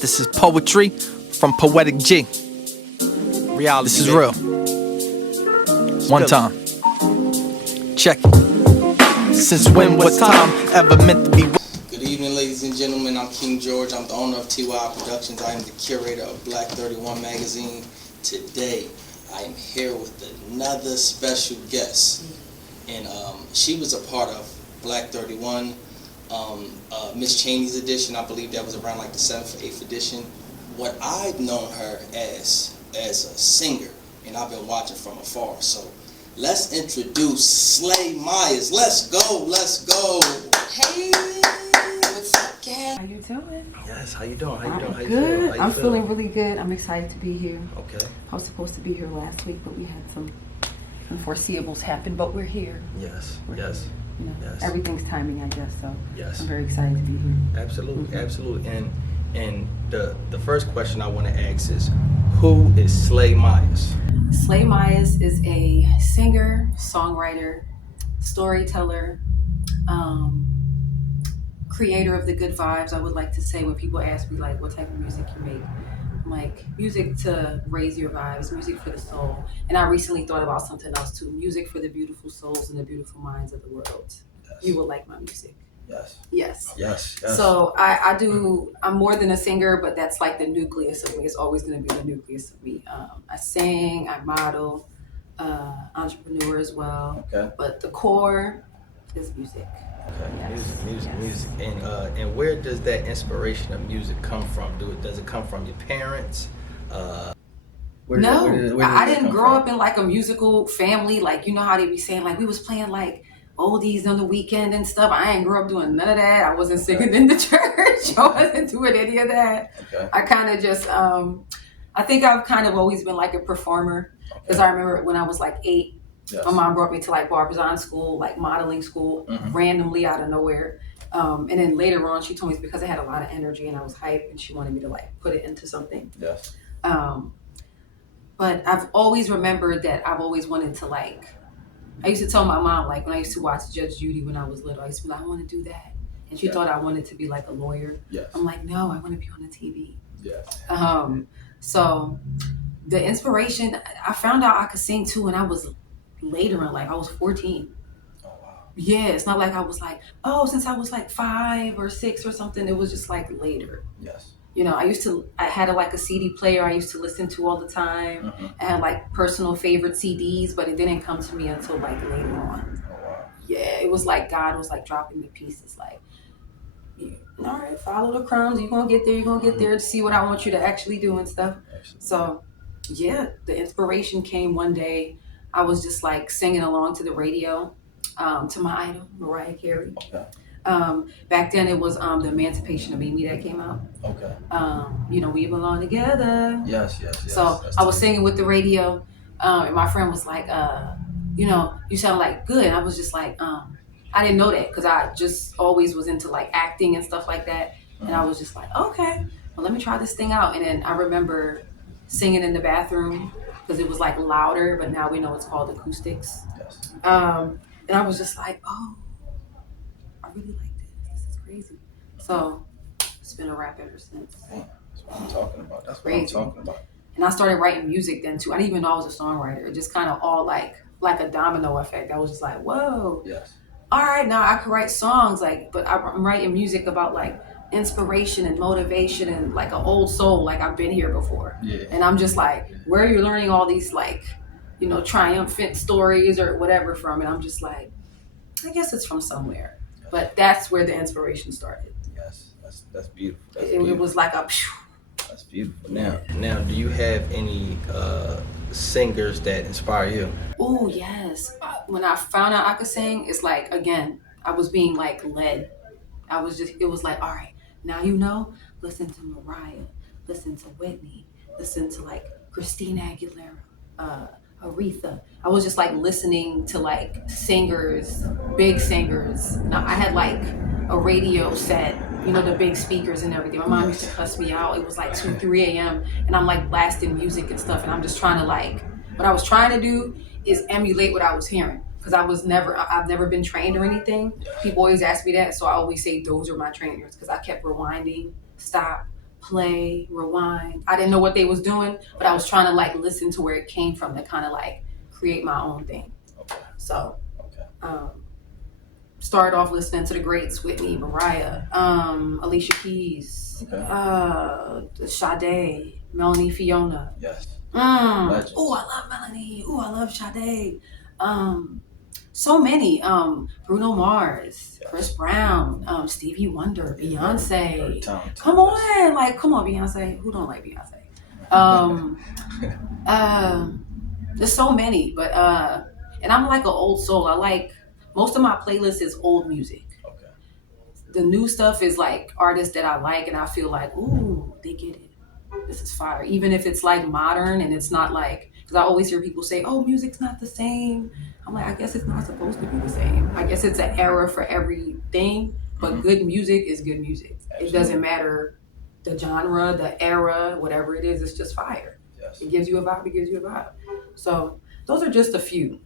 This is poetry from Poetic G. Reality. This is real. One time. Check it. Since when was time ever meant to be? Good evening, ladies and gentlemen. I'm King George. I'm the owner of T.Y.I Productions. I am the curator of Black 31 magazine. Today, I am here with another special guest. And she was a part of Black 31, Miss Cheney's edition. I believe that was around like the 7th or 8th edition. What I've known her as a singer, and I've been watching from afar. So let's introduce Slay Myers. Let's go, let's go. Hey, what's up, gang? How you doing? Yes, how you doing? How you doing? How you Good. feel? I'm feeling really good. I'm excited to be here. Okay. I was supposed to be here last week, but we had some unforeseeables happen, but we're here. Yes, We're yes, here. You know, yes. Everything's timing, I guess, so Yes. I'm very excited to be here. Absolutely, Mm-hmm. absolutely. And the first question I want to ask is, who is Slay Myers? Slay Myers is a singer, songwriter, storyteller, creator of the good vibes. I would like to say when people ask me like what type of music you make, I'm like music to raise your vibes, music for the soul. And I recently thought about something else too, music for the beautiful souls and the beautiful minds of the world. Yes. You will like my music. Yes. Yes. Yes. Yes. So I'm more than a singer, but that's like the nucleus of me. It's always going to be the nucleus of me. I sing, I model, entrepreneur as well. Okay. But the core is music. Okay. Yes. Music. And where does that inspiration of music come from? Does it come from your parents? Where No, did I it didn't come grow from? up in like a musical family. Like, you know how they be saying, like, we was playing like oldies on the weekend and stuff. I ain't grew up doing none of that. I wasn't singing in the church. I wasn't doing any of that. Okay. I kind of just, I think I've kind of always been like a performer. Because I remember when I was like 8, Yes. my mom brought me to like Barbizon school, like modeling school, randomly out of nowhere. And then later on, she told me it's because I had a lot of energy and I was hype and she wanted me to like put it into something. Yes. But I've always remembered that I've always wanted to like, I used to tell my mom, like when I used to watch Judge Judy when I was little, I used to be like, I want to do that. And she thought I wanted to be like a lawyer. Yes. I'm like, no, I want to be on the TV. Yes. So the inspiration, I found out I could sing too when I was later in life. I was 14. Oh wow. Yeah, it's not like I was like, oh, since I was like 5 or 6 or something. It was just like later. Yes. You know, I had like a CD player I used to listen to all the time. I had like personal favorite CDs, but it didn't come to me until like later on. Oh wow. Yeah, it was like God was like dropping the pieces like, all right, follow the crumbs. You're going to get there to see what I want you to actually do and stuff. Absolutely. So yeah, the inspiration came one day. I was just like singing along to the radio, to my idol, Mariah Carey. Okay. Back then it was the Emancipation of Mimi that came out. Okay. You know, we belong together. Yes. So That's I was singing with the radio, and my friend was like, you know, you sound like good. And I was just like, I didn't know that because I just always was into like acting and stuff like that. And I was just like, okay, well, let me try this thing out. And then I remember singing in the bathroom because it was like louder, but now we know it's called acoustics. Yes. And I was just like, oh, I really like this. This is crazy. So it's been a rap ever since. Damn, that's what I'm talking about. That's what Crazy. I'm talking about. And I started writing music then too. I didn't even know I was a songwriter. It just kind of all like a domino effect. I was just like, whoa, Yes. all right, now I could write songs like, but I'm writing music about like inspiration and motivation and like an old soul. Like I've been here before. Yeah. And I'm just like, where are you learning all these like, you know, triumphant stories or whatever from? And I'm just like, I guess it's from somewhere. But that's where the inspiration started. Yes. That's beautiful. That's It beautiful. was like a, That's beautiful. Now, do you have any singers that inspire you? oh yes. When I found out I could sing, it's like, again, I was being like led. It was like, all right, now you know, listen to Mariah, listen to Whitney, listen to like Christina Aguilera, Aretha. I was just like listening to like singers, big singers. Now I had like a radio set, you know, the big speakers and everything. My mom used to cuss me out. It was like 2, 3 a.m. and I'm like blasting music and stuff. And I'm just trying to like, what I was trying to do is emulate what I was hearing. Because I've never been trained or anything. People always ask me that. So I always say those are my trainers. Because I kept rewinding, stop, play, rewind. I didn't know what they was doing, but I was trying to like listen to where it came from to kind of like create my own thing. Okay. So, Okay. started off listening to the greats: Whitney, Mariah, Alicia Keys, Sade, Melanie, Fiona. Yes. Oh, I love Melanie. Oh, I love Sade. So many. Bruno Mars, Yes. Chris Brown, Stevie Wonder, Beyonce. Very talented. Come on, Beyonce. Who don't like Beyonce? There's so many, but and I'm like an old soul. I like most of my playlist is old music. Okay. The new stuff is like artists that I like, and I feel like, ooh, they get it. This is fire. Even if it's like modern and it's not like, because I always hear people say, oh, music's not the same. I'm like, I guess it's not supposed to be the same. I guess it's an era for everything, but good music is good music. Absolutely. It doesn't matter the genre, the era, whatever it is, it's just fire. Yes. It gives you a vibe, it gives you a vibe. So those are just a few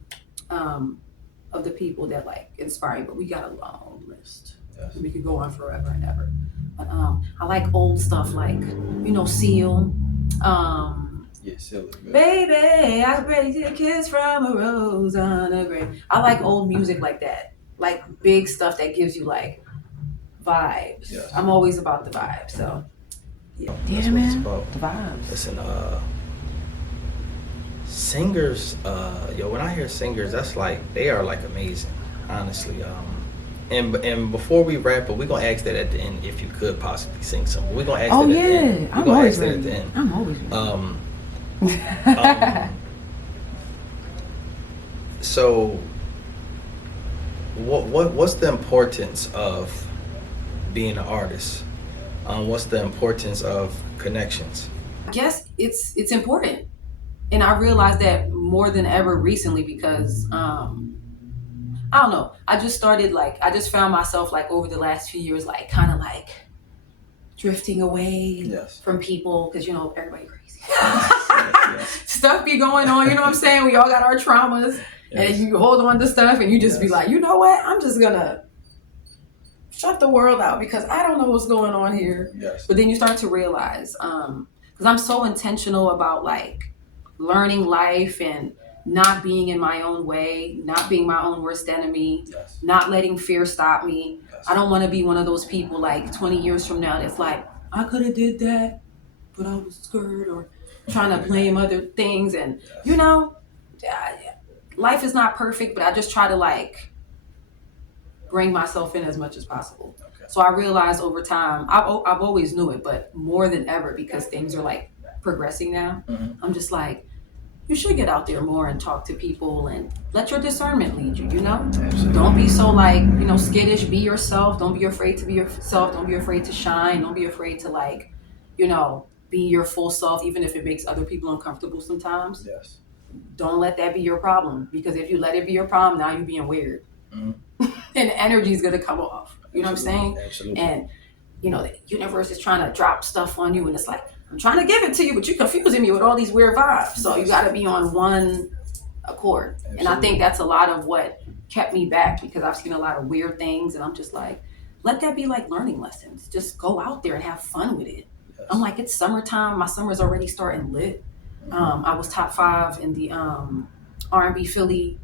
of the people that like inspire me, but we got a long list. Yes. We could go on forever and ever. But I like old stuff like, Seal. Yeah, silly. Baby, I raised a kiss from a rose on a grave. I like old music like that. Like big stuff that gives you like vibes. Yes. I'm always about the vibes. So That's yeah, what man. it's about. The vibes. Listen, singers, when I hear singers, that's like, they are like amazing, honestly. And before we wrap up, we're gonna ask that at the end if you could possibly sing something. We're gonna ask that at the end. I'm always ready. At the end. I'm always ready. So what's the importance of being an artist? What's the importance of connections? I guess it's important. And I realized that more than ever recently because I don't know. I just found myself like over the last few years, like kind of like drifting away from people because, everybody crazy. Stuff be going on, you know what I'm saying? We all got our traumas and you hold on to stuff and you just be like, you know what? I'm just going to shut the world out because I don't know what's going on here. Yes. But then you start to realize, because I'm so intentional about like learning life and not being in my own way, not being my own worst enemy, not letting fear stop me. I don't want to be one of those people like 20 years from now that's like, I could have did that, but I was scared, or trying to blame other things. And, life is not perfect, but I just try to like bring myself in as much as possible. Okay. So I realized over time, I've always knew it, but more than ever because things are like progressing now, I'm just like, you should get out there more and talk to people and let your discernment lead you, Absolutely. Don't be so like, skittish. Be yourself. Don't be afraid to be yourself. Don't be afraid to shine. Don't be afraid to like, be your full self, even if it makes other people uncomfortable sometimes. Yes. Don't let that be your problem, because if you let it be your problem, now you're being weird. And the energy is going to come off. You know what I'm saying? Absolutely. And, the universe is trying to drop stuff on you and it's like, I'm trying to give it to you, but you're confusing me with all these weird vibes. So you got to be on one accord. Absolutely. And I think that's a lot of what kept me back, because I've seen a lot of weird things and I'm just like, let that be like learning lessons. Just go out there and have fun with it. Yes. I'm like, it's summertime. My summer's already starting lit. I was top 5 in the R&B Philly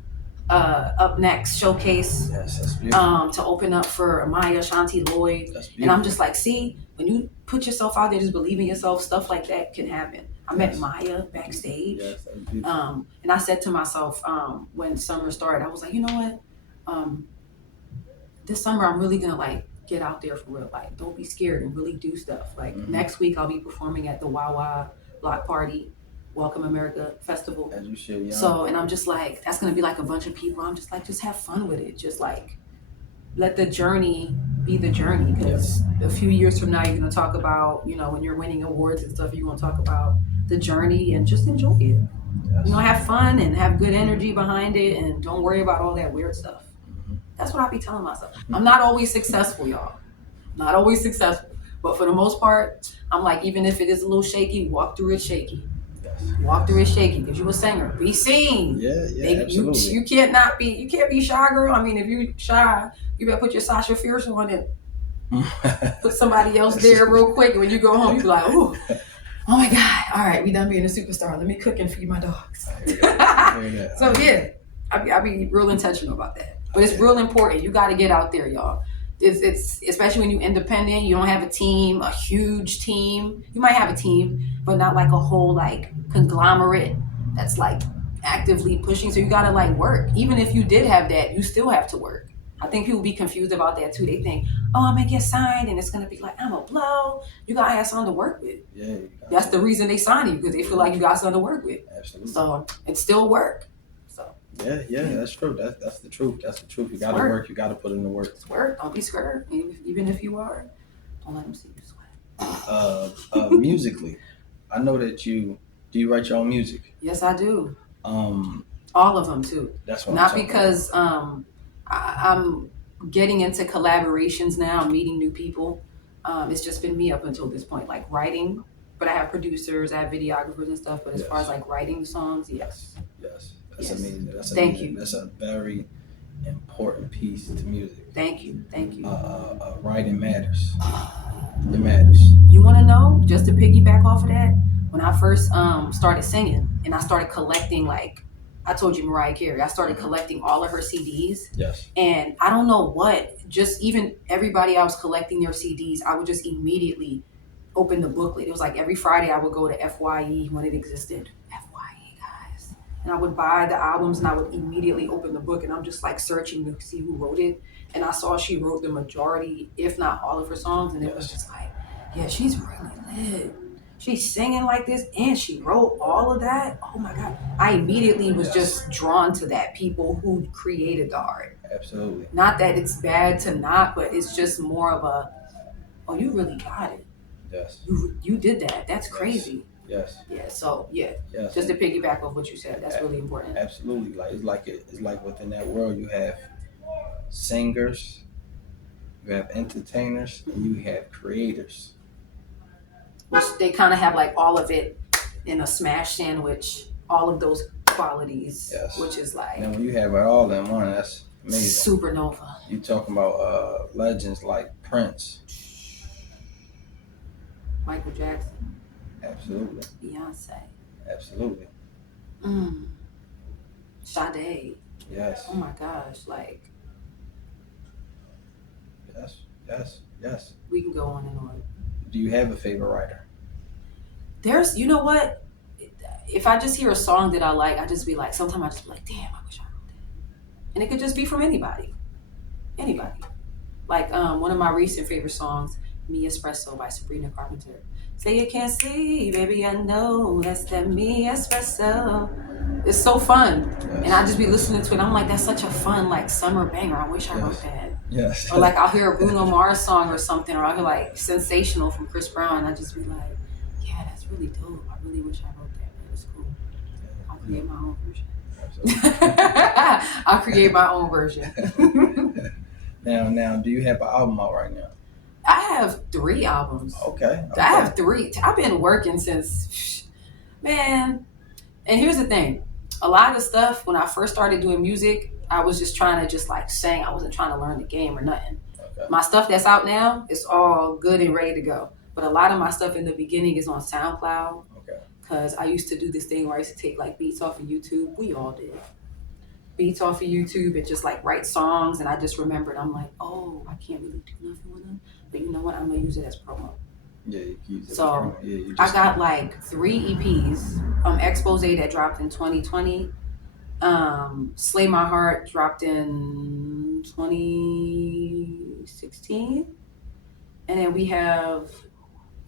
Up Next showcase. Yes, that's beautiful. To open up for Amaya, Shanti Lloyd. And I'm just like, see, when you put yourself out there, just believe in yourself, stuff like that can happen. I met Maya backstage. Yes, and I said to myself, when summer started, I was like, you know what? This summer I'm really gonna like get out there for real. Like, don't be scared and really do stuff. Like next week I'll be performing at the Wawa Block Party Welcome America Festival. As you should, yeah. So, and I'm just like, that's gonna be like a bunch of people. I'm just like, just have fun with it. Just like, let the journey be the journey. Because a few years from now, you're gonna talk about, when you're winning awards and stuff, you're gonna talk about the journey and just enjoy it. Yes. Have fun and have good energy behind it, and don't worry about all that weird stuff. That's what I be telling myself. I'm not always successful, y'all. Not always successful. But for the most part, I'm like, even if it is a little shaky, walk through it shaky. Walk through it shaky, because you a singer. Be seen. Yeah, absolutely. You can't be shy, girl. I mean, if you shy, you better put your Sasha Fierce on and Put somebody else there real quick, and when you go home, you be like, "Ooh, oh my God! All right, we done being a superstar. Let me cook and feed my dogs." I hear that. So yeah, I be real intentional about that. But it's real important. You got to get out there, y'all. It's especially when you're independent. You don't have a team, a huge team. You might have a team, but not like a whole like conglomerate that's like actively pushing. So you got to like work. Even if you did have that, you still have to work. I think people be confused about that too. They think, oh, I'm gonna get signed and it's gonna be like I'm a blow. You gotta have something to work with. Yeah, that's the reason they sign you, because they feel like you got something to work with. Absolutely. So it's still work. So yeah, that's true. That's the truth. That's the truth. You got to work. You got to put in the work. It's work. Don't be scared. Even if you are, don't let them see you sweat. Musically, I know that do you write your own music? Yes, I do. All of them too. That's what not because I'm getting into collaborations now, meeting new people. It's just been me up until this point, like writing. But I have producers, I have videographers and stuff. But as far as like writing songs, yes. That's amazing. That's Thank amazing. you. That's a very important piece to music. Thank you. Writing matters. It matters. You want to know? Just to piggyback off of that, when I first started singing and I started collecting, like I told you, Mariah Carey, I started collecting all of her CDs. Yes. And I don't know what, just even everybody I was collecting their CDs, I would just immediately open the booklet. It was like every Friday I would go to FYE when it existed. FYE, guys. And I would buy the albums and I would immediately open the book and I'm just like searching to see who wrote it. And I saw she wrote the majority, if not all of her songs. And it was just like, yeah, she's really lit. She's singing like this and she wrote all of that. Oh my God. I immediately was just drawn to that, people who created the art. Absolutely. Not that it's bad to not, but it's just more of a, oh, you really got it. Yes. You did that. That's crazy. Yes. Yeah. So yeah. Yes. Just to piggyback off what you said, that's really important. Absolutely. It's like within that world you have singers, you have entertainers, and you have creators. Which they kind of have like all of it in a smash sandwich. All of those qualities. Yes. Which is like. And when you have it all in one, that's amazing. Supernova. You talking about legends like Prince. Michael Jackson. Absolutely. Beyonce. Absolutely. Sade. Yes. Oh my gosh, like. Yes. We can go on and on. Do you have a favorite writer? There's, you know what? If I just hear a song that I like, I just be like, sometimes I just be like, damn, I wish I wrote that. And it could just be from anybody. Like one of my recent favorite songs, Me Espresso by Sabrina Carpenter. Say you can't see, baby, I know that's that Me Espresso. It's so fun. Yes. And I just be listening to it. I'm like, that's such a fun, like, summer banger. I wish I wrote that. Yes. Or like I'll hear a Bruno Mars song or something, or I'll hear like Sensational from Chris Brown, and I just be like, yeah, that's really dope. I really wish I wrote that, but it's cool. I'll create my own version. I'll create my own version. Now, do you have an album out right now? I have 3 albums. Okay. I have 3. I've been working since, man. And here's the thing. A lot of stuff, when I first started doing music, I was just trying to just like sing. I wasn't trying to learn the game or nothing. Okay. My stuff that's out now, it's all good and ready to go. But a lot of my stuff in the beginning is on SoundCloud. Okay. Because I used to do this thing where I used to take like beats off of YouTube. We all did. Beats off of YouTube and just like write songs. And I just remembered, I'm like, oh, I can't really do nothing with them. But you know what? I'm going to use it as promo. Yeah, you can use it so as promo. Yeah, I got like 3 EPs. Expose that dropped in 2020. Slay My Heart dropped in 2016. And then we have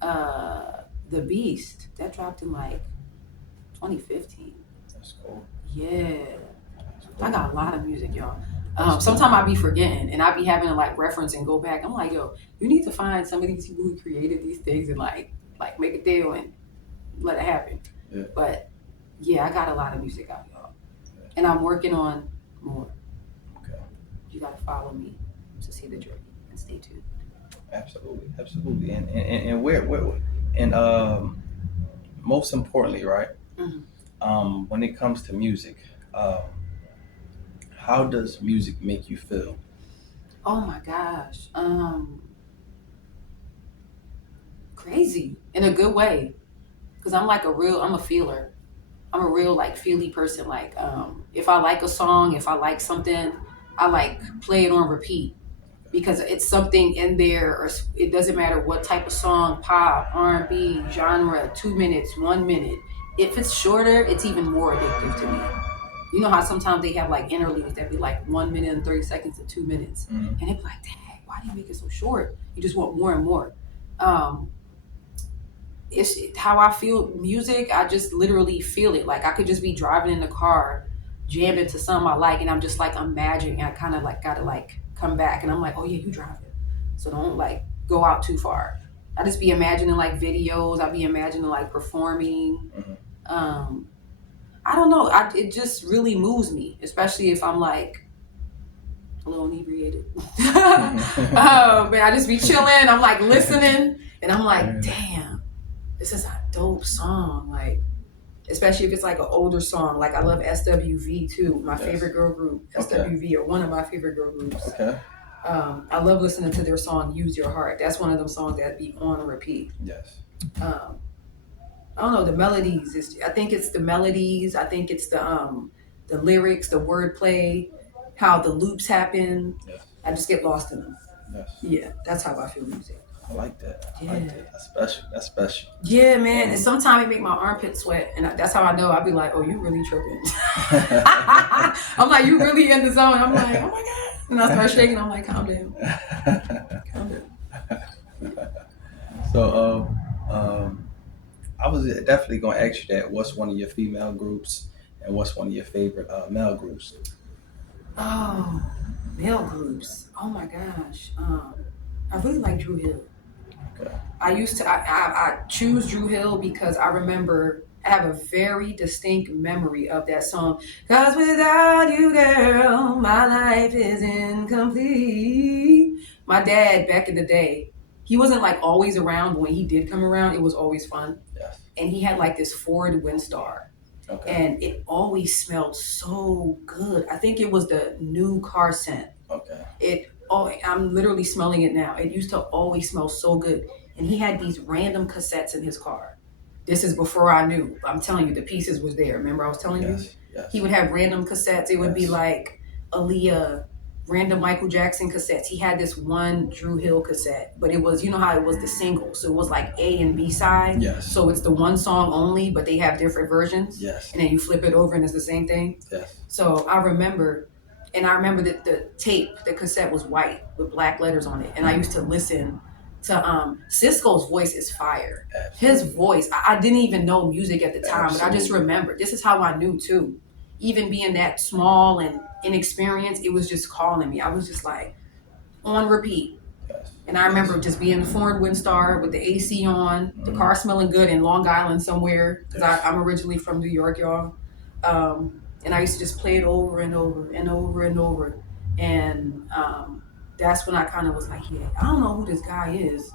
The Beast that dropped in like 2015. That's cool. Yeah. I got a lot of music, y'all. Sometimes I be forgetting and I be having to like reference and go back. I'm like, yo, you need to find some of these people who created these things and like make a deal and let it happen. Yeah. But yeah, I got a lot of music out, y'all. Yeah. And I'm working on more. Okay. You got to follow me to see the journey and stay tuned. Absolutely. And where and most importantly, right? Mm-hmm. When it comes to music, how does music make you feel? Oh my gosh. crazy in a good way. Cause I'm a feeler. I'm a real like feely person. Like if I like a song, if I like something, I like play it on repeat because it's something in there. Or it doesn't matter what type of song, pop, R&B, genre, 2 minutes, 1 minute. If it's shorter, it's even more addictive to me. You know how sometimes they have like interludes that be like 1 minute and 30 seconds to 2 minutes, and they be like, "Dang, why do you make it so short?" You just want more and more. Um, it's how I feel music. I just literally feel it. Like I could just be driving in the car, jamming to something I like, and I'm just like imagining. I kind of like gotta like come back, and I'm like, oh yeah, you driving, so don't like go out too far. I just be imagining like videos. I be imagining like performing. Um, I don't know. It just really moves me, especially if I'm like a little inebriated. But I just be chilling. I'm like listening, and I'm like, damn, this is a dope song. Like, especially if it's like an older song. Like I love SWV too. My favorite girl group, SWV, or one of my favorite girl groups. Okay. I love listening to their song "Use Your Heart." That's one of them songs that be on repeat. Yes. I don't know the melodies. I think it's the melodies. I think it's the lyrics, the wordplay, how the loops happen. Yes. I just get lost in them. Yes. Yeah, that's how I feel music. I like that. I Yeah. like that. That's special. That's special. Yeah, man. And sometimes it make my armpit sweat, and that's how I know. I'll be like, "Oh, you really tripping?" I'm like, "You really in the zone?" I'm like, "Oh my god!" And I start shaking. I'm like, "Calm down, calm down." So, I was definitely going to ask you that. What's one of your female groups, and what's one of your favorite male groups? Oh, male groups. Oh my gosh. I really like Drew Hill. Okay. I choose Drew Hill because I remember I have a very distinct memory of that song. Cause without you, girl, my life is incomplete. My dad back in the day, he wasn't like always around, but when he did come around, it was always fun. Yes. And he had like this Ford Windstar. Okay. And it always smelled so good. I think it was the new car scent. Okay. I'm literally smelling it now. It used to always smell so good. And he had these random cassettes in his car. This is before I knew. I'm telling you, the pieces was there. Remember I was telling you? Yes. He would have random cassettes. It would be like Aaliyah, random Michael Jackson cassettes. He had this one Drew Hill cassette, but it was, you know how it was the single. So it was like A and B side. Yes. So it's the one song only, but they have different versions. Yes. And then you flip it over and it's the same thing. Yes. So I remember that the tape, the cassette was white with black letters on it. And I used to listen to Cisco's voice is fire. Absolutely. His voice, I didn't even know music at the time, but I just remember this is how I knew too. Even being that small and inexperienced, it was just calling me. I was just like on repeat. Yes. And I remember just being in the Ford Windstar with the AC on, the car smelling good in Long Island somewhere, because I'm originally from New York, y'all. And I used to just play it over and over and over and over. And that's when I kind of was like, yeah, I don't know who this guy is.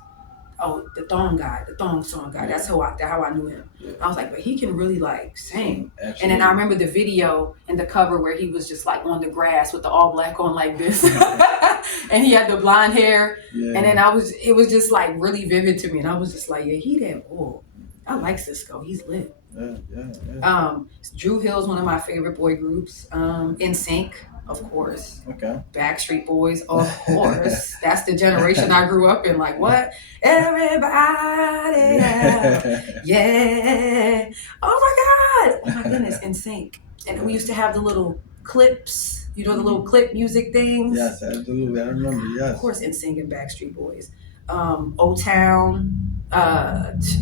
Oh, the thong guy, the thong song guy. That's how I knew him. Yeah. I was like, but he can really like sing. Absolutely. And then I remember the video and the cover where he was just like on the grass with the all black on like this, and he had the blonde hair. Yeah. And then it was just like really vivid to me, and I was just like, yeah, he that boy. I like Cisco. He's lit. Yeah. Drew Hill's one of my favorite boy groups. NSYNC, of course. Okay. Backstreet Boys, of course. That's the generation I grew up in. Like, what? Everybody, yeah. Oh my goodness, NSYNC. And we used to have the little clips, the little clip music things. Yes, absolutely. I remember, yes. Of course, NSYNC and Backstreet Boys. O-Town,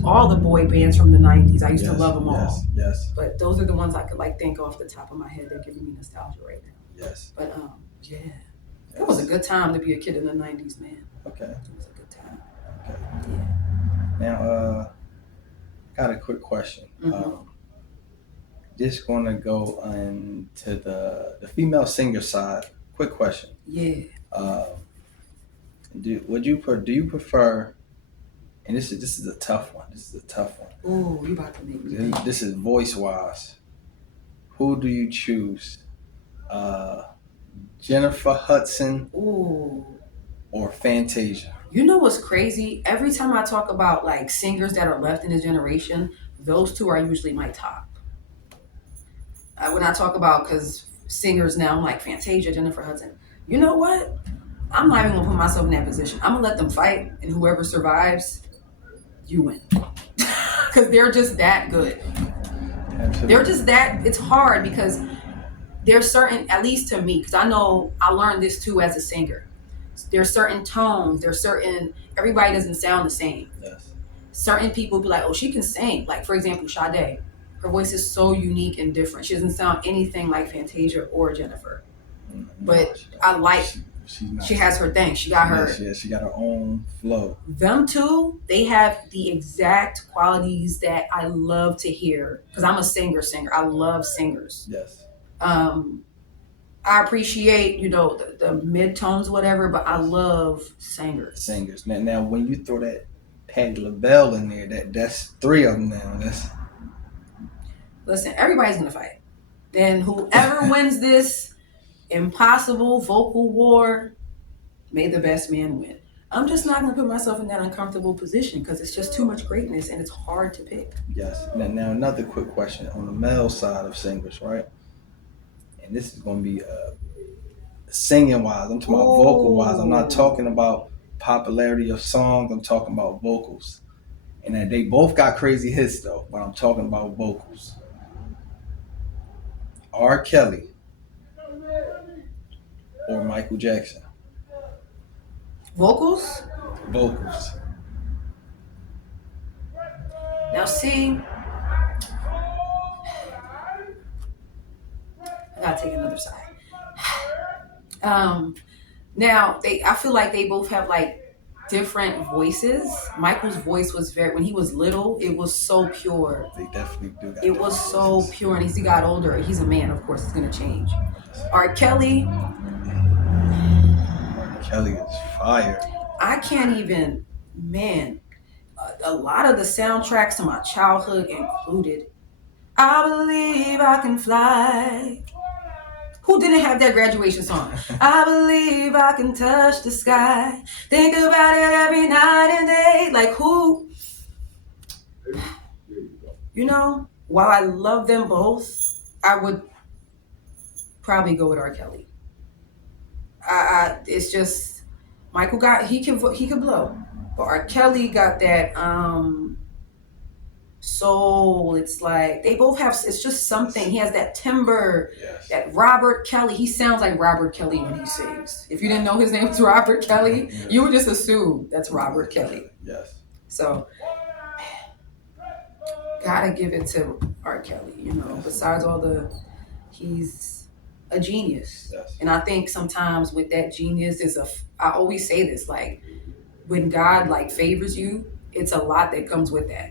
all the boy bands from the 90s. I used to love them all. Yes. But those are the ones I could like think off the top of my head. They're giving me nostalgia right now. Yes. But yeah. It was a good time to be a kid in the 90s, man. Okay. It was a good time. Okay. Yeah. Now, got a quick question. Mm-hmm. Just going to go into the female singer side. Quick question. Yeah. Do you prefer? And this is a tough one. Oh, you about to make me. This is voice wise. Who do you choose? Jennifer Hudson. Ooh. Or Fantasia? You know what's crazy? Every time I talk about like singers that are left in this generation, those two are usually my top. When I talk about, because singers now, I'm like Fantasia, Jennifer Hudson. You know what? I'm not even gonna put myself in that position. I'm gonna let them fight, and whoever survives, you win. Because they're just that good. Absolutely. They're just that. It's hard because there's certain, at least to me, because I know I learned this too as a singer. There's certain tones. There's certain. Everybody doesn't sound the same. Yes. Certain people be like, oh, she can sing. Like, for example, Sade. Her voice is so unique and different. She doesn't sound anything like Fantasia or Jennifer. But I like, she has her thing. She got her. She got her own flow. Them two, they have the exact qualities that I love to hear. Because I'm a singer. I love singers. Yes. I appreciate, the mid tones, whatever, but I love singers. Now, when you throw that Patti LaBelle in there, that's three of them now. Listen, everybody's gonna fight. Then whoever wins this impossible vocal war, may the best man win. I'm just not gonna put myself in that uncomfortable position because it's just too much greatness and it's hard to pick. Yes. Now another quick question on the male side of singers, right? And this is gonna be singing wise. I'm talking about vocal wise. I'm not talking about popularity of songs. I'm talking about vocals. And they both got crazy hits though, but I'm talking about vocals. R. Kelly or Michael Jackson? Vocals? Vocals. Now see, I gotta take another side. Now I feel like they both have like different voices. Michael's voice was when he was little, it was so pure. They definitely do got It was so pure, and as he got older, he's a man, of course, it's gonna change. R. Kelly is fire. I can't even, man, a lot of the soundtracks to my childhood included I Believe I Can Fly. Who didn't have that graduation song? I believe I can touch the sky. Think about it every night and day. Like who? While I love them both, I would probably go with R. Kelly. It's just Michael he could blow, but R. Kelly got that soul. It's like they both have. It's just something. He has that timbre. Yes. That Robert Kelly. He sounds like Robert Kelly when he sings. If you didn't know his name was Robert Kelly, yes. You would just assume that's Robert Kelly. Yes. So, gotta give it to R. Kelly. Yes. Besides he's a genius. Yes. And I think sometimes with that genius I always say this, like when God like favors you, it's a lot that comes with that.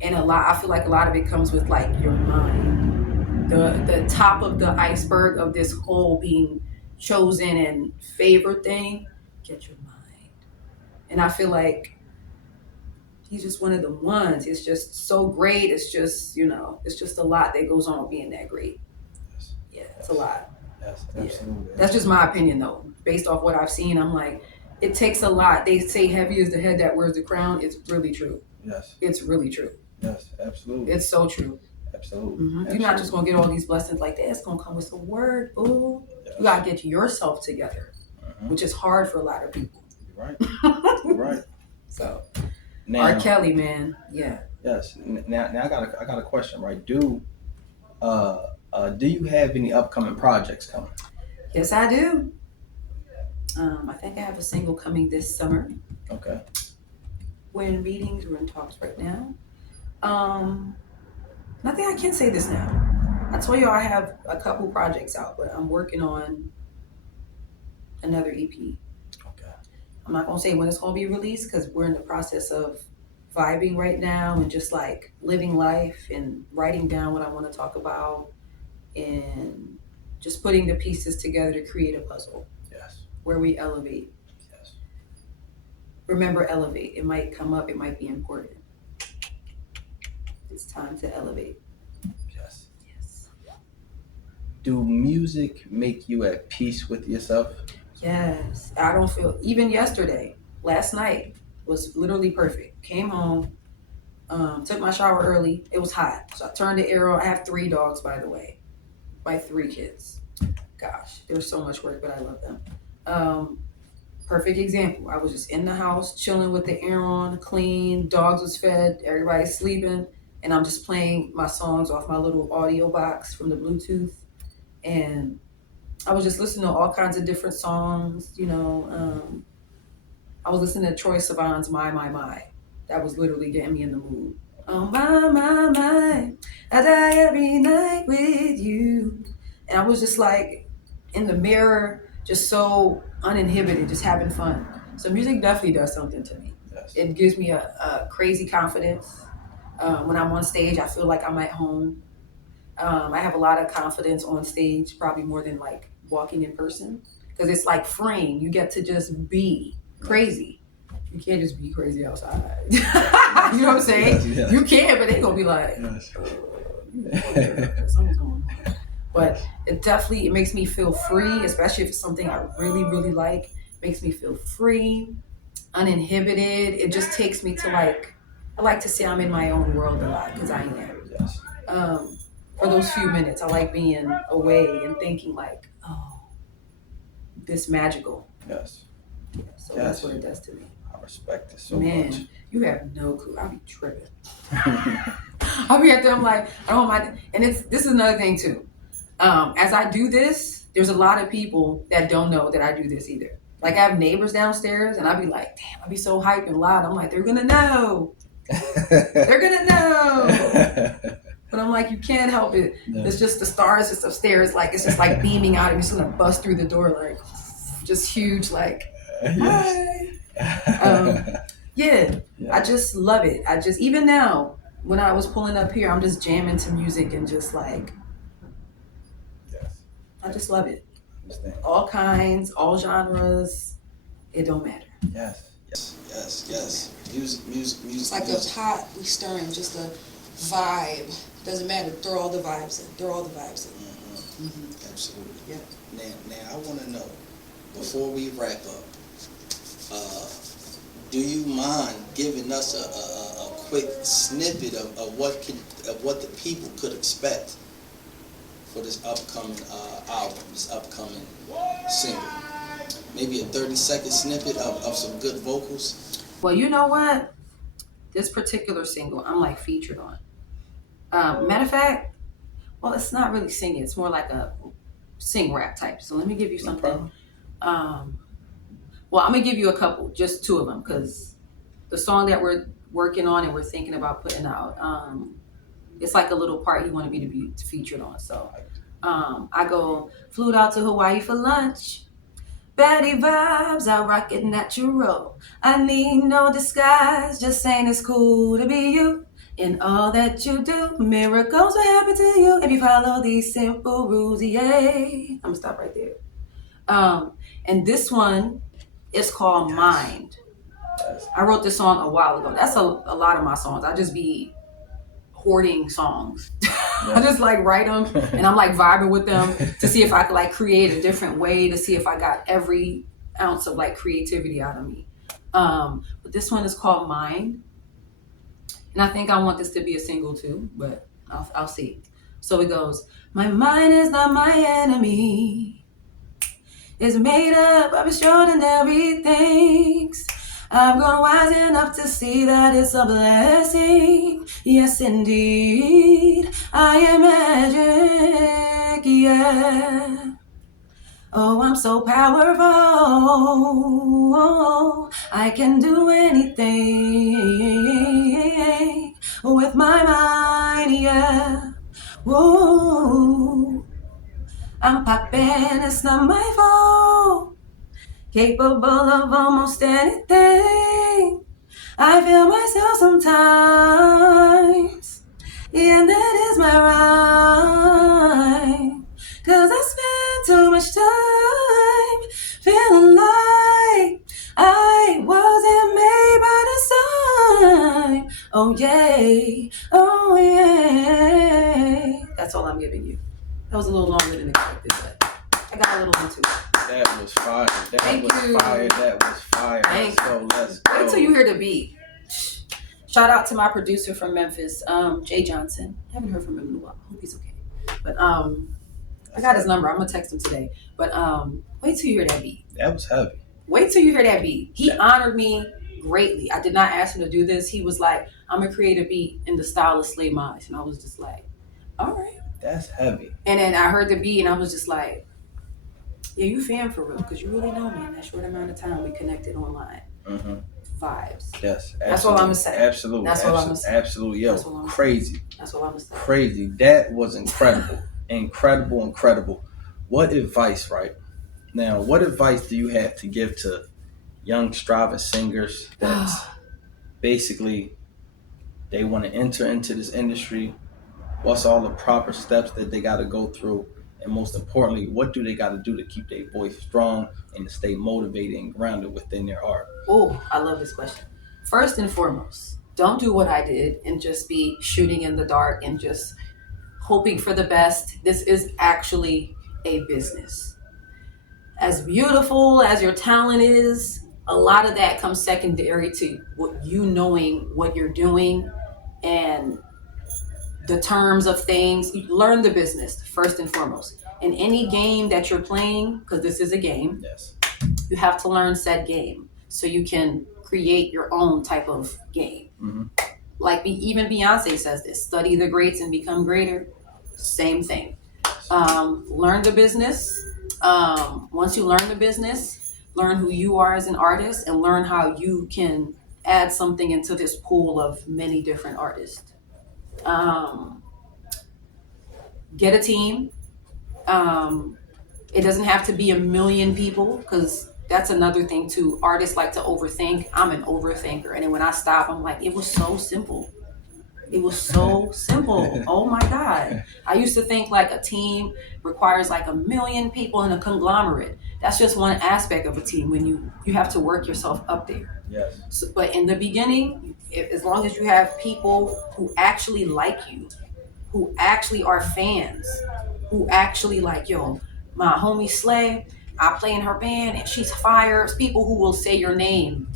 And I feel like a lot of it comes with like your mind. The top of the iceberg of this whole being chosen and favored thing, get your mind. And I feel like he's just one of the ones. It's just so great. It's just, it's just a lot that goes on with being that great. Yes. Yeah, it's a lot. Yes, absolutely. Yeah. That's just my opinion though. Based off what I've seen, I'm like, it takes a lot. They say heavy is the head that wears the crown. It's really true. Yes. It's really true. Yes, absolutely. It's so true. Absolutely. Mm-hmm. You're not just going to get all these blessings like that. It's going to come with some word, boo. Yes. You got to get yourself together, which is hard for a lot of people. You're right. You're right. So, now, R. Kelly, man. Yeah. Yes. Now I got a question, right? Do you have any upcoming projects coming? Yes, I do. I think I have a single coming this summer. Okay. We're in meetings. We're in talks right now. Nothing I can say this now. I told you I have a couple projects out, but I'm working on another EP. Okay. I'm not gonna say when it's gonna be released because we're in the process of vibing right now and just like living life and writing down what I want to talk about and just putting the pieces together to create a puzzle. Yes. Where we elevate. Yes. Remember, elevate. It might come up. It might be important. It's time to elevate. Yes. Yes. Do music make you at peace with yourself? Yes. I don't feel, even yesterday, last night was literally perfect. Came home, took my shower early. It was hot, so I turned the air on. I have 3 dogs, by the way, my 3 kids. Gosh, there's so much work, but I love them. Um, Perfect example. I was just in the house chilling with the air on, clean. Dogs was fed. Everybody's sleeping, and I'm just playing my songs off my little audio box from the Bluetooth, and I was just listening to all kinds of different songs. I was listening to Troye Sivan's My." That was literally getting me in the mood. Oh my, I die every night with you. And I was just like in the mirror, just so uninhibited, just having fun. So music definitely does something to me. Yes. It gives me a crazy confidence. When I'm on stage, I feel like I'm at home. I have a lot of confidence on stage, probably more than like walking in person, because it's like freeing. You get to just be crazy. You can't just be crazy outside. You know what I'm saying? Yes. You can, but they gonna be like, something's going on. But it makes me feel free, especially if it's something I really, really like. It makes me feel free, uninhibited. It just takes me to like, I like to say I'm in my own world a lot, because I am. Yes. For those few minutes, I like being away and thinking like, oh, this magical. Yes. So that's what it does to me. I respect it so Man, much. you have no clue. I'll be tripping. I'll be at there, I'm like, I don't mind. And this is another thing too. As I do this, there's a lot of people that don't know that I do this either. Like I have neighbors downstairs and I'll be like, damn, I'll be so hype and loud. I'm like, they're gonna know. They're gonna know. But I'm like, you can't help it. Yeah. It's just the stars just upstairs, like it's just like beaming out. I'm just gonna bust through the door, like just huge, like hi. Yeah, I just love it. Even now, when I was pulling up here, I'm just jamming to music and just like, I just love it. All kinds, all genres, it don't matter. Yes. Music. It's like a pot we stirring, just a vibe. Doesn't matter. Throw all the vibes in. Absolutely. Yeah. Now I want to know, before we wrap up, do you mind giving us a quick snippet of what the people could expect for this upcoming album, this upcoming single? Maybe a 30-second snippet of some good vocals. Well, you know what? This particular single, I'm like featured on. Matter of fact, well, it's not really singing. It's more like a sing rap type. So let me give you something. Well, I'm gonna give you a couple, just 2 of them, because the song that we're working on and we're thinking about putting out, it's like a little part he wanted me to be featured on. So I go, flew out to Hawaii for lunch. Betty vibes, I rock it natural. I need no disguise, just saying it's cool to be you. In all that you do, miracles will happen to you if you follow these simple rules, yay. I'm gonna stop right there. And this one is called Mind. I wrote this song a while ago. That's a lot of my songs. I just be hoarding songs. I just like write them and I'm like vibing with them to see if I could like create a different way, to see if I got every ounce of like creativity out of me. But this one is called Mind. And I think I want this to be a single too, but I'll see. So it goes, my mind is not my enemy. It's made up of extraordinary things. I've grown wise enough to see that it's a blessing. Yes, indeed, I am magic, yeah. Oh, I'm so powerful. I can do anything with my mind, yeah. Whoa. I'm popping, it's not my fault. Capable of almost anything. I feel myself sometimes. Yeah, and that is my right. 'Cause I spend too much time feeling like I wasn't made by the sun. Oh yeah. That's all I'm giving you. That was a little longer than expected, but I got a little bit too. That was fire. That Thank was you. fire. That was fire. Thank Let's go. Let's go. Wait till you hear the beat. Shout out to my producer from Memphis, Jay Johnson. Haven't heard from him in a while. Hope he's okay. But I got his number. I'm gonna text him today. But wait till you hear that beat. That was heavy. Wait till you hear that beat. He honored me greatly. I did not ask him to do this. He was like, I'm gonna create a beat in the style of Slay Miles. And I was just like, all right. That's heavy. And then I heard the beat and I was just like, yeah, you fan for real, because you really know me in that short amount of time we connected online. Mm-hmm. Vibes. Yes, that's all I'm gonna say. Absolutely. That's all I'm gonna say. Absolutely. Yo, crazy. That's all I'm gonna say. Crazy. That was incredible. Incredible. What advice, right? Now, what advice do you have to give to young striving singers that basically they want to enter into this industry? What's all the proper steps that they got to go through? And most importantly, what do they got to do to keep their voice strong and to stay motivated and grounded within their art? Oh, I love this question. First and foremost, don't do what I did and just be shooting in the dark and just hoping for the best. This is actually a business. As beautiful as your talent is, a lot of that comes secondary to what you knowing what you're doing and the terms of things. You learn the business first and foremost. In any game that you're playing, because this is a game, yes, you have to learn said game so you can create your own type of game. Mm-hmm. Like even Beyonce says this: study the greats and become greater. Same thing. Learn the business. Once you learn the business, learn who you are as an artist and learn how you can add something into this pool of many different artists. Get a team. It doesn't have to be 1 million people, because that's another thing too. Artists like to overthink. I'm an overthinker. And then when I stop, I'm like, it was so simple. It was so simple. Oh my God. I used to think like a team requires like 1 million people in a conglomerate. That's just one aspect of a team when you have to work yourself up there. Yes. So, but in the beginning, as long as you have people who actually like you, who actually are fans, who actually like, yo, my homie Slay, I play in her band and she's fire. It's people who will say your name.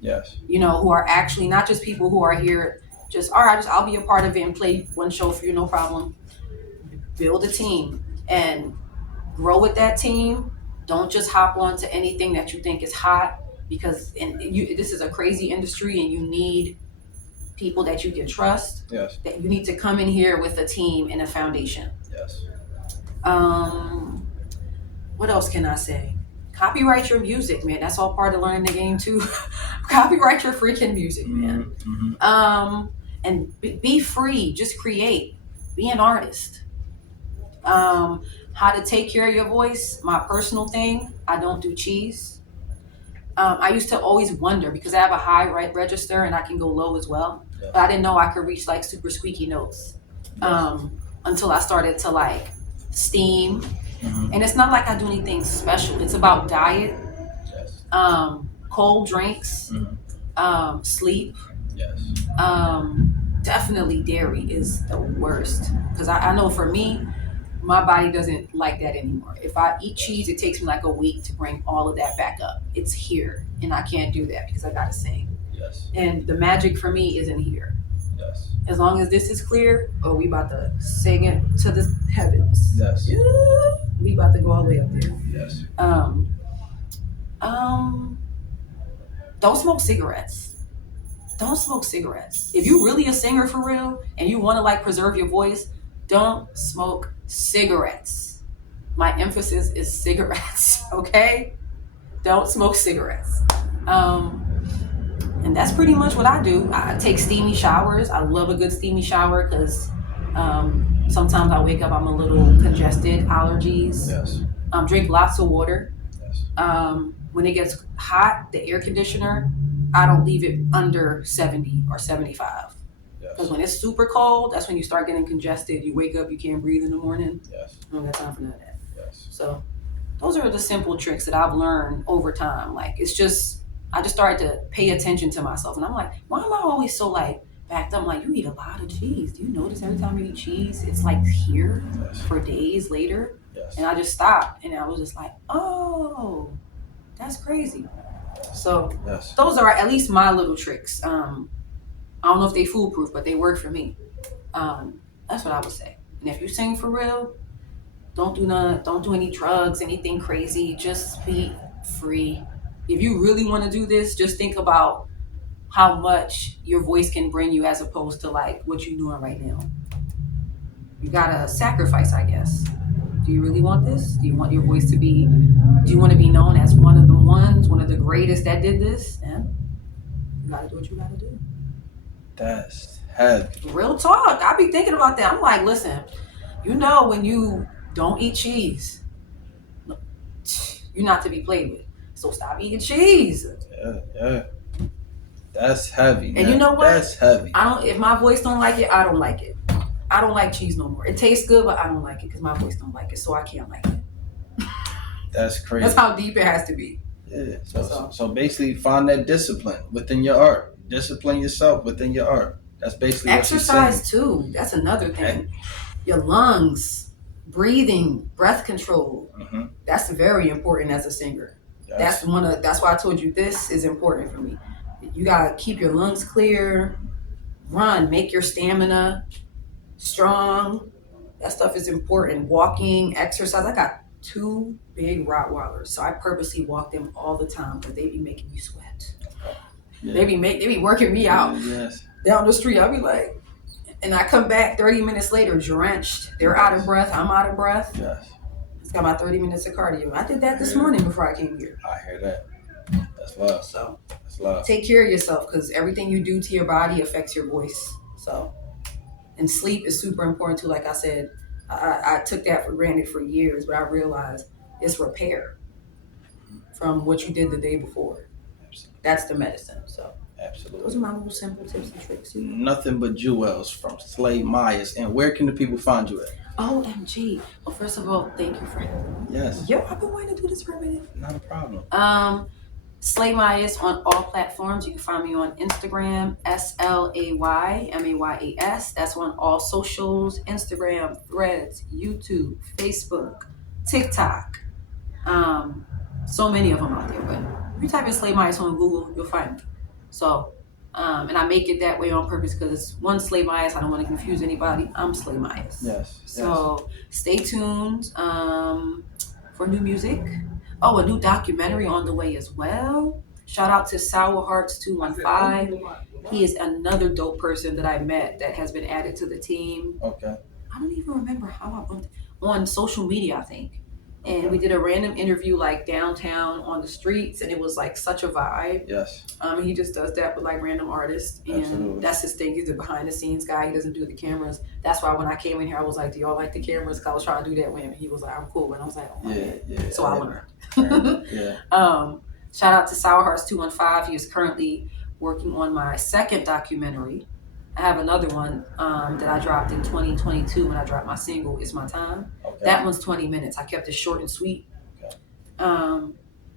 Yes. You know, who are actually not just people who are here just, all right, I'll be a part of it and play one show for you, no problem. Build a team and grow with that team. Don't just hop on to anything that you think is hot, because this is a crazy industry and you need people that you can trust. Yes. That you need to come in here with a team and a foundation. Yes. What else can I say? Copyright your music, man. That's all part of learning the game too. Copyright your freaking music, man. Mm-hmm. And be free. Just create. Be an artist. How to take care of your voice. My personal thing. I don't do cheese. I used to always wonder, because I have a high register and I can go low as well. Yes. But I didn't know I could reach like super squeaky notes until I started to like steam. Mm-hmm. And it's not like I do anything special. It's about diet, yes. Cold drinks, mm-hmm. Sleep. Yes. Definitely dairy is the worst, because I know for me, my body doesn't like that anymore. If I eat cheese, it takes me like a week to bring all of that back up. It's here, and I can't do that because I gotta sing. Yes. And the magic for me isn't here. Yes. As long as this is clear, we about to sing it to the heavens. Yes. Yeah, we about to go all the way up there. Yes. Don't smoke cigarettes. Don't smoke cigarettes. If you really a singer for real and you want to like preserve your voice, don't smoke cigarettes. My emphasis is cigarettes, okay? Don't smoke cigarettes. And that's pretty much what I do. I take steamy showers. I love a good steamy shower because sometimes I wake up, I'm a little congested, allergies. Yes. Drink lots of water. Yes. When it gets hot, the air conditioner, I don't leave it under 70 or 75. Because when it's super cold, that's when you start getting congested. You wake up, you can't breathe in the morning. Yes. I don't got time for none of that. Yes. So those are the simple tricks that I've learned over time. Like, it's just, I just started to pay attention to myself. And I'm like, why am I always so like backed up? I'm like, you eat a lot of cheese. Do you notice every time you eat cheese, it's like here for days later? Yes. And I just stopped, and I was just like, oh, that's crazy. So Yes. those are at least my little tricks. I don't know if they foolproof, but they work for me. That's what I would say. And if you sing for real, don't do none. Don't do any drugs, anything crazy. Just be free. If you really want to do this, just think about how much your voice can bring you, as opposed to like what you're doing right now. You gotta sacrifice, I guess. Do you really want this? Do you want your voice to be? Do you want to be known as one of the ones, one of the greatest that did this? Then you gotta do what you gotta do. That's heavy. Real talk. I be thinking about that. I'm like, listen, when you don't eat cheese, you're not to be played with. So stop eating cheese. Yeah. That's heavy, man. And you know what? That's heavy. If my voice don't like it, I don't like it. I don't like cheese no more. It tastes good, but I don't like it because my voice don't like it, so I can't like it. That's crazy. That's how deep it has to be. Yeah. So basically, find that discipline within your art. Discipline yourself within your art. That's basically exercise too. That's another thing. Your lungs, breathing, breath control. Mm-hmm. That's very important as a singer. Yes. That's why I told you this is important for me. You gotta keep your lungs clear. Run, make your stamina strong. That stuff is important. Walking, exercise. I got 2 big Rottweilers, so I purposely walk them all the time because they be making me sweat. Yeah. They be working me out. Yes. Down the street. I'll be like, and I come back 30 minutes later drenched. They're out of breath. I'm out of breath. Yes. It's got my 30 minutes of cardio. I did that this morning before I came here. I hear that. That's love. So that's love. Take care of yourself, because everything you do to your body affects your voice. So, and sleep is super important too. Like I said, I took that for granted for years, but I realized it's repair from what you did the day before. Absolutely. That's the medicine. So absolutely. Those are my little simple tips and tricks. Nothing but jewels from Slade Myers. And where can the people find you at? OMG. Well, first of all, thank you for having me. Yes. Yo, I've been wanting to do this for a minute. Not a problem. Slade Myers on all platforms. You can find me on Instagram, SLAYMAYAS. That's on all socials: Instagram, Threads, YouTube, Facebook, TikTok. So many of them out there. But if you type in Slade Myers on Google, you'll find me. So, and I make it that way on purpose because it's one Slade Myers. I don't want to confuse anybody. I'm Slade Myers. Yes. So stay tuned for new music. Oh, a new documentary on the way as well. Shout out to Sour Hearts 215. He is another dope person that I met that has been added to the team. Okay. I don't even remember how I bumped on social media, I think. And we did a random interview like downtown on the streets, and it was like such a vibe. Yes. He just does that with like random artists, and absolutely. That's his thing. He's a behind the scenes guy. He doesn't do the cameras. That's why when I came in here, I was like, "Do y'all like the cameras?" Because I was trying to do that with him. He was like, "I'm cool," and I was like, "Oh yeah." So I learned. Yeah. Shout out to Sour Hearts 215. He is currently working on my second documentary. I have another one that I dropped in 2022 when I dropped my single, It's My Time. Okay. That one's 20 minutes. I kept it short and sweet. Okay.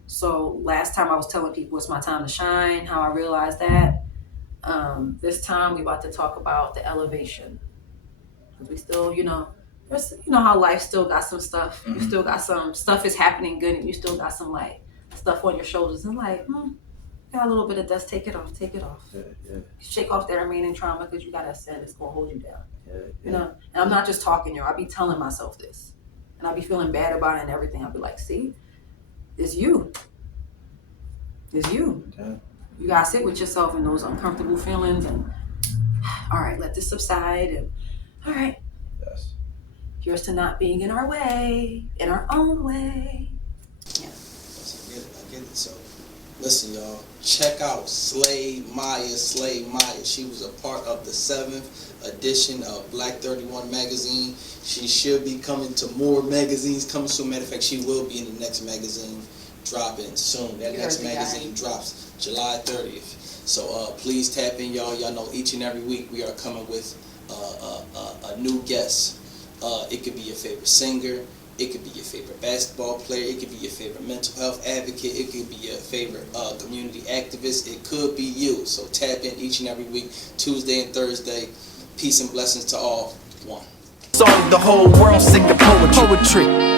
So last time I was telling people it's my time to shine, how I realized that. This time we about to talk about the elevation. Because we still, how life still got some stuff. Mm-hmm. You still got some stuff is happening good, and you still got some like stuff on your shoulders. And got a little bit of dust, take it off. Yeah. Shake off that remaining trauma, because you gotta ascend. It's gonna hold you down. Yeah. And I'm not just talking, y'all. I be telling myself this, and I be feeling bad about it and everything. I'll be like, see, it's you. Yeah. You gotta sit with yourself in those uncomfortable feelings, and all right, let this subside, and all right. Yes. Here's to not being in our way, in our own way. Yeah. I get it. So. Listen, y'all, check out Slade Myers. She was a part of the 7th edition of Black 31 magazine. She should be coming to more magazines coming soon. Matter of fact, she will be in the next magazine dropping soon. That next magazine drops July 30th. So please tap in, y'all. Y'all know each and every week we are coming with a new guest. It could be your favorite singer. It could be your favorite basketball player. It could be your favorite mental health advocate. It could be your favorite community activist. It could be you. So tap in each and every week, Tuesday and Thursday. Peace and blessings to all. One. Sorry, the whole world singing poetry.